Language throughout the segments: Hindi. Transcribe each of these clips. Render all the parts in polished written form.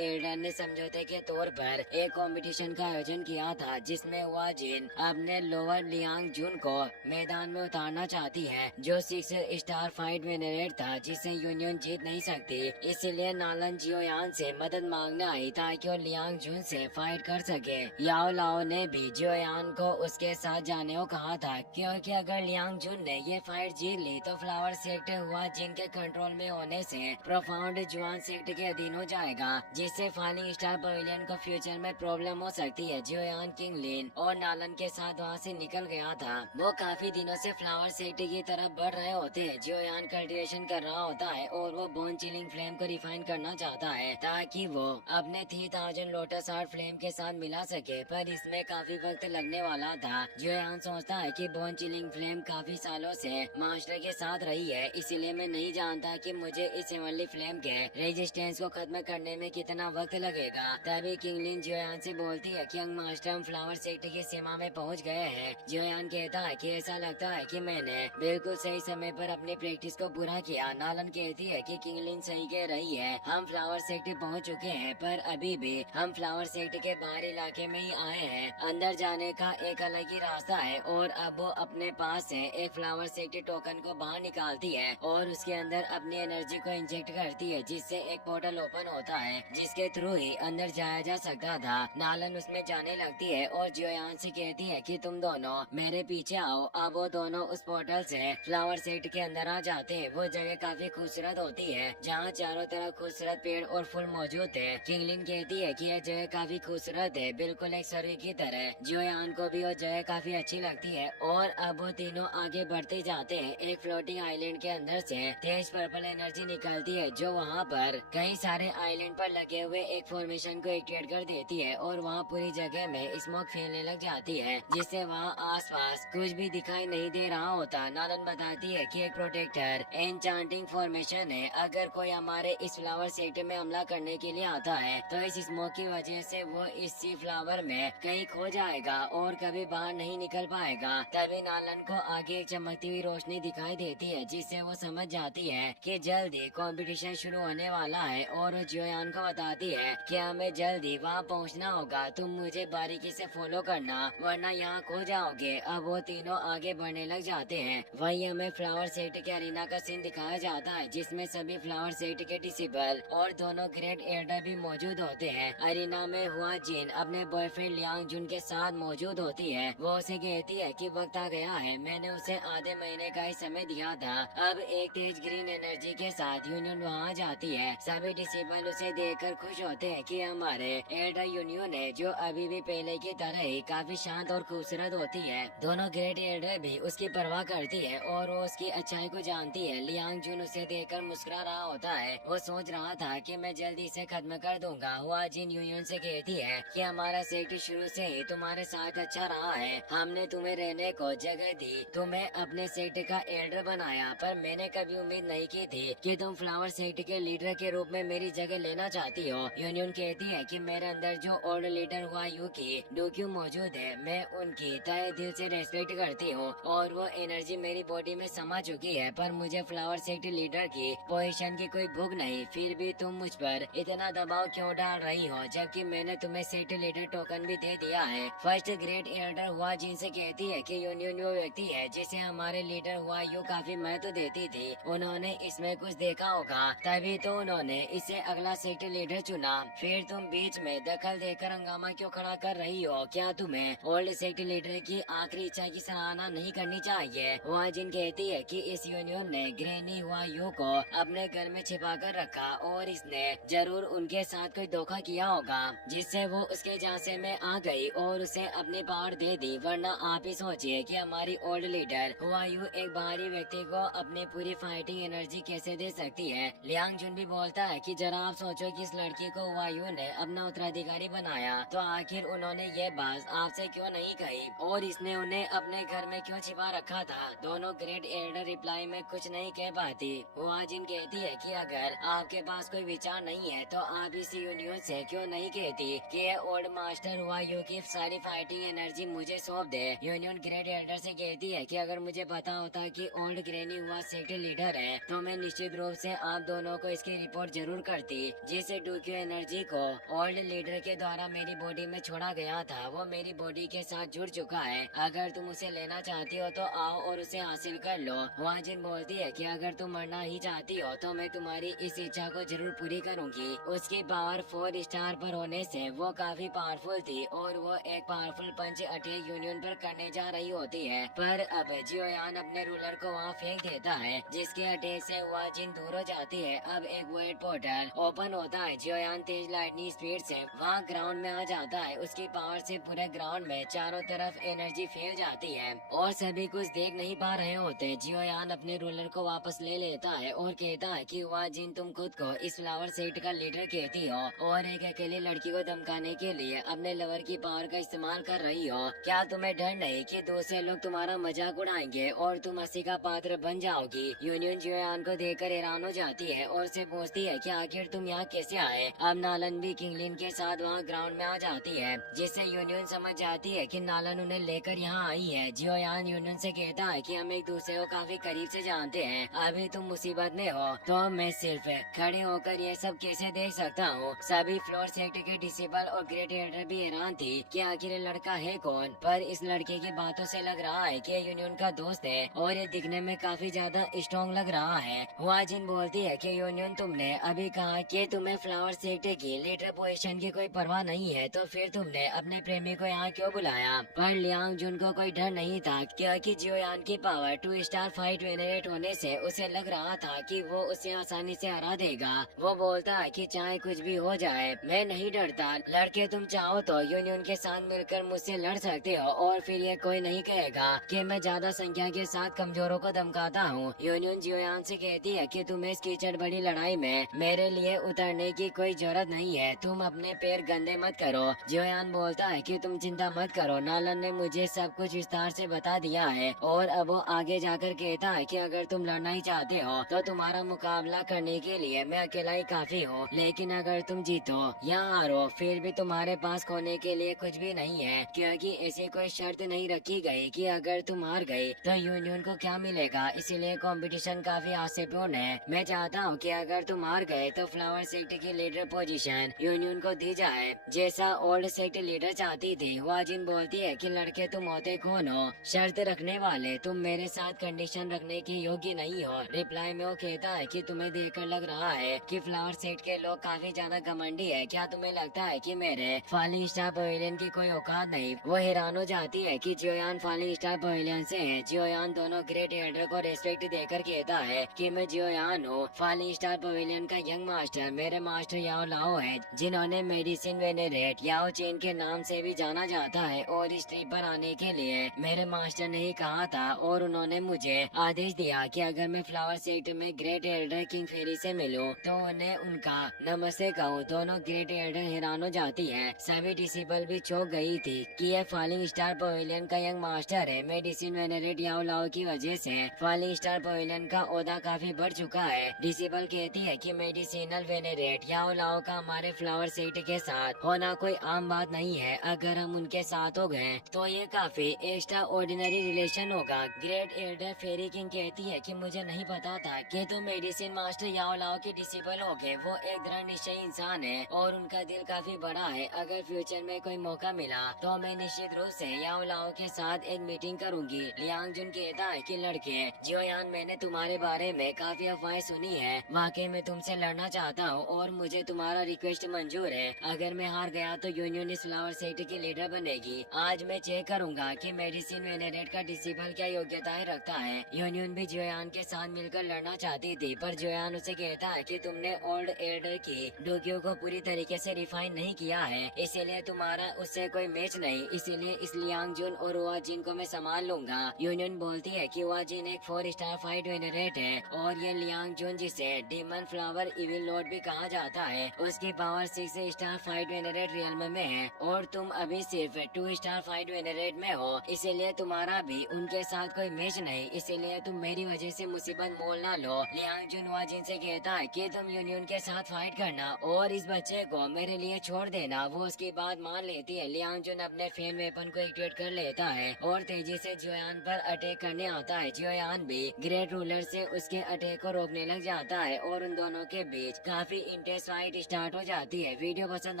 एल्डर ने समझौते के तौर पर एक कंपटीशन का आयोजन किया था, जिसमें हुआ जिन अपने लोअर लियांग जुन को मैदान में उतारना चाहती है, जो 6 स्टार फाइट में नरेट था, जिसे यूनियन जीत नहीं सकती। इसलिए नालन जियोयान से मदद मांगने आई ताकि वो लियांग जुन से फाइट कर सके। याओ लाओ ने भी जियोयान को उसके साथ जाने को कहा था, क्योंकि अगर लियांग जुन ने ये फाइट जीत ली तो फ्लावर सेक्ट हुआ जिनके कंट्रोल में होने से प्रोफाउंड जुआन सेक्ट के अधीन हो जाएगा, जिससे फाइलिंग स्टार पवेलियन को फ्यूचर में प्रॉब्लम हो सकती है। जियोयान किंग लिन और नालन के साथ वहाँ से निकल गया था। वो काफी दिनों से फ्लावर सेक्ट की तरफ बढ़ रहे होते हैं। जियोयान कल्टिवेशन कर रहा होता है और वो बोन चिलिंग फ्लेम को रिफाइन करना चाहता है ताकि वो अपने 3000 लोटस आर्ट फ्लेम के साथ मिला सके, पर इसमें काफी वक्त लगने वाला था। जियोयान सोचता है कि बोन चिलिंग फ्लेम काफी सालों से मास्टर के साथ रही है, इसीलिए मैं नहीं जानता कि मुझे इस हेवनली फ्लेम के रेजिस्टेंस को खत्म करने में कितना वक्त लगेगा। तभी किंगलिन जियोयान से बोलती है कि यंग मास्टर हम फ्लावर सेक्ट की सीमा में पहुंच गए हैं। जियोयान कहता है कि ऐसा लगता है कि मैंने बिल्कुल सही समय पर अपनी प्रैक्टिस को पूरा किया। नालन कहती है कि किंगलिन सही कह रही है, हम फ्लावर सेक्ट पहुंच चुके हैं, पर अभी भी हम फ्लावर सेक्ट के बाहरी इलाके में ही आए हैं। अंदर जाने का एक अलग ही रास्ता है। और अब वो अपने पास से एक फ्लावर सेक्ट टोकन को बाहर निकालती है और उसके अंदर अपनी एनर्जी को इंजेक्ट करती है, जिससे एक पोर्टल ओपन होता है जिसके थ्रू ही अंदर जाया जा सकता था। नालन उसमें जाने लगती है और जियोयान से कहती है कि तुम दोनों मेरे पीछे आओ। अब वो दोनों उस पोर्टल से फ्लावर सेक्ट के अंदर आ जाते हैं। वो जगह काफी खूबसूरत होती है, जहाँ चारों तरफ खूबसूरत पेड़ और फूल मौजूद है। किंगलिन कहती है कि यह जगह काफी खूबसूरत है, बिल्कुल एक स्वर्ग की तरह। जियोयान को भी वो जगह काफी अच्छी लगती है और अब वो तीनों आगे बढ़ते जाते हैं। एक फ्लोटिंग आइलैंड के अंदर से तेज पर्पल एनर्जी निकलती है, जो वहाँ पर कई सारे आइलैंड पर लगे हुए एक फॉर्मेशन को एक्टिवेट कर देती है और वहाँ पूरी जगह में स्मोक फैलने लग जाती है, जिससे वहाँ आसपास कुछ भी दिखाई नहीं दे रहा होता। नालन बताती है कि एक प्रोटेक्टर एन्चांटिंग फॉर्मेशन है। अगर कोई हमारे इस फ्लावर सेक्टर में हमला करने के लिए आता है तो इस स्मोक की वजह से वो इसी फ्लावर में कहीं खो जाएगा और कभी बाहर नहीं निकल पाएगा। तभी नालन को आगे एक चमकती हुई रोशनी दिखाई देती है, जिससे वो समझ जाती है कि जल्दी कंपटीशन शुरू होने वाला है और जियोयान को बताती है कि हमें जल्दी वहाँ पहुँचना होगा, तुम मुझे बारीकी से फॉलो करना वरना यहाँ खो जाओगे। अब वो तीनों आगे बढ़ने लग जाते हैं। वहीं हमें फ्लावर सेक्ट के अरीना का सीन दिखाया जाता है, जिसमें सभी फ्लावर सेक्ट के डिसिबल और दोनों ग्रेट एल्डर भी मौजूद होते हैं। अरीना में हुआ जिन अपने बॉयफ्रेंड लियांग जुन के साथ मौजूद होती है। वो उसे कहती है कि वक्त आ गया है, मैंने उसे आधे महीने का ही समय दिया था। अब एक तेज ग्रीन एनर्जी के साथ यूनियन वहाँ जाती है। सभी डिसिबल उसे देखकर खुश होते हैं कि हमारे एल्डर यूनियन है, जो अभी भी पहले की तरह ही काफी शांत और खूबसूरत होती है। दोनों ग्रेट एल्डर भी उसकी परवाह करती है और वो उसकी अच्छाई को जानती है। लियांग जुन उसे देखकर मुस्कुरा रहा होता है। वो सोच रहा था कि मैं जल्दी से खत्म कर दूंगा। हुआ जिन यूनियन से कहती है कि हमारा सेक्ट शुरू से ही तुम्हारे साथ अच्छा रहा है, हमने तुम्हें रहने को जगह दी, तुम्हें अपने सेक्ट का एल्डर बनाया, पर मैंने कभी उम्मीद नहीं की थी कि तुम फ्लावर सेक्ट के लीडर के रूप में मेरी जगह लेना चाहती हो। यूनियन कहती है कि मेरे अंदर जो ओल्ड लीडर हुआ यूकी डोक्यू मौजूद है, मैं उनकी तहे दिल से रेस्पेक्ट करती हूँ और वो एनर्जी मेरी बॉडी में समा चुकी है, पर मुझे फ्लावर सेक्ट लीडर की पोजीशन की कोई भूख नहीं। फिर भी तुम मुझ पर इतना दबाव क्यों डाल रही हो, जबकि मैंने तुम्हें सेक्ट लीडर टोकन भी दे दिया है। फर्स्ट ग्रेट एल्डर हुआ जिनसे कहती है कि यूनियन वो व्यक्ति है जिसे हमारे लीडर हुआ यू काफी महत्व देती थी। उन्होंने इसमें कुछ देखा होगा, तभी तो उन्होंने इसे अगला सेक्ट लीडर चुना। फिर तुम बीच में दखल देकर हंगामा क्यों खड़ा कर रही हो? क्या तुम्हें ओल्ड सेक्ट लीडर की आखिरी इच्छा की सराहना नहीं करनी चाहिए? हुआ जिन कहती है कि इस यूनियन ने ग्रेनी हुआ यू को अपने घर में छिपा कर रखा और इसने जरूर उनके साथ कोई धोखा किया होगा, जिससे वो उसके झांसे में आ गई और उसे अपनी पावर दे दी। वरना आप ही सोचिए कि हमारी ओल्ड लीडर हुआ यू एक बाहरी व्यक्ति को अपनी पूरी फाइटिंग एनर्जी कैसे दे सकती है। लियांग जुन भी बोलता है कि जरा आप सोचो कि इस लड़की को हुआ यू ने अपना उत्तराधिकारी बनाया, तो आखिर उन्होंने ये बात आपसे क्यों नहीं कही और इसने उन्हें अपने घर में क्यों छिपा रखा था? दोनों ग्रेट एल्डर रिप्लाई में कुछ नहीं कह पाती। हुआ जिन कहती है कि अगर आपके पास कोई विचार नहीं है तो आप इस यूनियन से क्यों नहीं कहती कि ये ओल्ड मास्टर हुआ यू की सारी फाइटिंग एनर्जी मुझे सौंप दे। यूनियन ग्रेट एल्डर से कहती है कि अगर मुझे पता होता कि ओल्ड ग्रेनी हुआ सेक्ट लीडर है तो मैं निश्चित रूप से आप दोनों को इसकी रिपोर्ट जरूर करती, जिससे डोक्यो एनर्जी को ओल्ड लीडर के द्वारा मेरी बॉडी में छोड़ा गया था वो मेरी बॉडी के साथ जुड़ चुका है। अगर तुम उसे लेना चाहती हो तो आओ और उसे हासिल कर लो। वाजिन बोलती है कि अगर तुम मरना ही चाहती हो तो मैं तुम्हारी इस इच्छा को जरूर पूरी करूंगी। उसकी पावर 4 स्टार पर होने से वो काफी पावरफुल थी और वो एक पावरफुल पंच अटैक यूनियन पर करने जा रही होती है, पर अब जियोयान अपने रूलर को वहाँ फेंक देता है, जिसके अटैक से वाजिन दूर हो जाती है। अब एक वाइड पोर्टल ओपन होता है। जियोयान तेज लाइटनिंग स्पीड से वहाँ ग्राउंड में आ जाता है। उसकी पावर से पूरे ग्राउंड में चारों तरफ एनर्जी फैल जाती है और सभी कुछ देख नहीं पा रहे होते। जियोयान अपने रूलर को वापस ले लेता है और कहता है कि वाजिन तुम खुद को इस फ्लावर सेट का लीडर कहती हो और एक अकेली लड़की को धमकाने के लिए अपने लवर की पावर का इस्तेमाल कर रही हो। क्या तुम्हें डर नहीं कि दूसरे लोग तुम्हारा मजाक उड़ाएंगे और तुम हंसी का पात्र बन जाओगी? यूनियन जियोयान को देखकर हैरान हो जाती है और से पूछती है कि आखिर तुम यहाँ कैसे आए? अब नालन भी किंगलिन के साथ वहाँ ग्राउंड में आ जाती है, जिससे यूनियन समझ जाती है कि नालन उन्हें लेकर यहाँ आई है। जियोयान यूनियन से कहता है कि हम एक दूसरे को काफी करीब से जानते हैं, अभी तुम मुसीबत में हो तो मैं सिर्फ खड़े होकर ये सब कैसे देख सकता हूँ। सभी फ्लोर सेक्टर के डिसेबल और ग्रेट एल्डर भी हैरान थी कि आखिर ये लड़का है कौन, पर इस लड़के की बातों से लग रहा है कि यूनियन का दोस्त है और ये दिखने में काफी ज्यादा स्ट्रॉन्ग लग रहा है। वाजिन बोलती है कि यूनियन तुमने अभी कहा कि तुम्हें फ्लावर सेक्टर की लीडर पोजीशन की कोई परवाह नहीं है, तो फिर तुमने अपने प्रेमी को यहाँ क्यों बुलाया? पर लियांग जुन को कोई डर नहीं था क्योंकि जियोयान की पावर 2 स्टार फाइट जेनरेट होने से उसे लग रहा था कि वो उसे आसानी से हरा देगा। वो बोलता है कि चाहे कुछ भी हो जाए मैं नहीं डरता। लड़के तुम चाहो तो यूनियन के साथ मिलकर मुझसे लड़ सकते हो और फिर ये कोई नहीं कहेगा कि मैं ज्यादा संख्या के साथ कमजोरों को धमकाता हूँ। यूनियन जियोयान से कहती है कि तुम्हें इस कीचड़ बड़ी लड़ाई में मेरे लिए उतरने की कोई जरूरत नहीं है, तुम अपने पैर गंदे मत करो। जियोयान बोलता है कि तुम चिंता मत करो, नालन ने मुझे सब कुछ विस्तार से बता दिया है। और अब वो आगे जाकर कहता है कि अगर तुम लड़ना ही चाहते हो तो तुम्हारा मुकाबला करने के लिए मैं अकेला ही काफी हूँ, लेकिन अगर तुम जीतो या हारो फिर भी तुम्हारे पास खोने के लिए कुछ भी नहीं है, क्योंकि ऐसी कोई शर्त नहीं रखी गई कि अगर तुम हार गई तो यूनियन को क्या मिलेगा। इसीलिए कंपटीशन काफी आशापूर्ण है। मैं चाहता हूँ कि अगर तुम हार गए तो फ्लावर सेक्टर की लीडर पोजीशन यूनियन को दी जाए, जैसा ओल्ड सेक्टर लीडर चाहती थी। वाजिन बोलती है कि लड़के तुम होते कौन हो शर्त रखने वाले, तुम मेरे साथ कंडीशन रखने के योग्य नहीं हो। रिप्लाई में वो कहता है कि तुम्हें देखकर लग रहा है कि फ्लावर सेट के लोग काफी ज्यादा घमंडी है, क्या तुम्हें लगता है कि मेरे फॉलिंग स्टार पवेलियन की कोई औकात नहीं? वो हैरान हो जाती है कि जियोयान फॉलिंग स्टार पवेलियन से है। जियोयान दोनों ग्रेट एल्डर को रेस्पेक्ट देकर कहता है कि मैं जियोयान हूँ, फॉलिंग स्टार पवेलियन का यंग मास्टर। मेरे मास्टर याओ लाओ है, जिन्होंने मेडिसिन वेनेरेट याओ चेन के नाम से भी जाना जाता है, और इस ट्रिप पर आने के लिए मेरे मास्टर ने ही कहा था और उन्होंने मुझे आदेश दिया कि अगर मैं फ्लावर सेक्टर में ग्रेट एल्डर किंग फेरी से मिलूं तो उन्हें उनका नमस्ते कहूँ। दोनों ग्रेट एल्डर हैरान हो जाती है। सभी डिसेबल भी चौंक गई थी कि यह फॉलिंग स्टार पवेलियन का यंग मास्टर है। मेडिसिन वेनेरेट याओ लाओ की वजह से फॉलिंग स्टार पवेलियन का ओहदा काफी बढ़ चुका है। डिसेबल कहती है कि मेडिसिनल वेनेरेट याओ लाओ का हमारे फ्लावर सेक्टर के साथ होना कोई आम बात नहीं है। अगर हम उनके साथ हो गए तो ये काफी एक्स्ट्रा ऑर्डिनरी रिलेशन होगा। ग्रेट एल्डर फेरी किंग कहती है कि मुझे नहीं पता था कि तुम मेडिसिन मास्टर याओ लाओ के डिसेबल हो गए। वो एक दृढ़ निश्चयी इंसान है और उनका दिल काफी बड़ा है। अगर फ्यूचर में कोई मौका मिला तो मैं निश्चित रूप से याओ लाओ के साथ एक मीटिंग करूंगी। लियांग जुन कहता है कि लड़के जियोयान, मैंने तुम्हारे बारे में काफी अफवाहें सुनी है, वाकई में तुमसे लड़ना चाहता हूँ और मुझे तुम्हारा रिक्वेस्ट मंजूर है। अगर मैं हार गया तो यूनियन इस फ्लावर सेक्टर की लीडर बनेगी। आज मैं चेक करूंगा कि मेडिसिन वेनेरेट का डिसेबल क्या योग्यताएं रखता है। यूनियन भी जियोयान के साथ मिलकर लड़ना चाहती थी, पर जियोयान उसे कहता है कि तुमने ओल्ड एल्डर की डोक्यो को पूरी तरीके से रिफाइन नहीं किया है, इसीलिए तुम्हारा उससे कोई मैच नहीं। इसीलिए इस लियांग जुन और वाजिन को मैं संभाल लूंगा। यूनियन बोलती है कि वाजिन एक 4 स्टार फाइट वेनेरेट है और ये लियांग जुन, जिसे डीमन फ्लावर इविल लॉर्ड भी कहा जाता है, उसकी पावर 6 स्टार फाइट वेनेरेट रियल्म में है और तुम अभी सिर्फ 2 स्टार फाइट वेनेरेट में हो, इसीलिए तुम्हारा भी उनके साथ कोई मैच नहीं। इसीलिए तुम मेरी वजह से मुसीबत मोल ना लो। लियांग जुन वाजिन से कहता है कि तुम यूनियन के साथ फाइट करना और इस बच्चे को मेरे लिए छोड़ देना। वो उसकी बात मान लेती है। लियांग जुन अपने फेन वेपन को एक्टिवेट कर लेता है और तेजी से जियोयान पर अटैक करने आता है। जियोयान भी ग्रेट रूलर से उसके अटैक को रोकने लग जाता है और उन दोनों के बीच काफी इंटेंस तेज फाइट स्टार्ट हो जाती है। वीडियो पसंद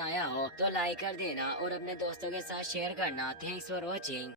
आया हो तो लाइक कर देना और अपने दोस्तों के साथ शेयर करना। Thanks for watching.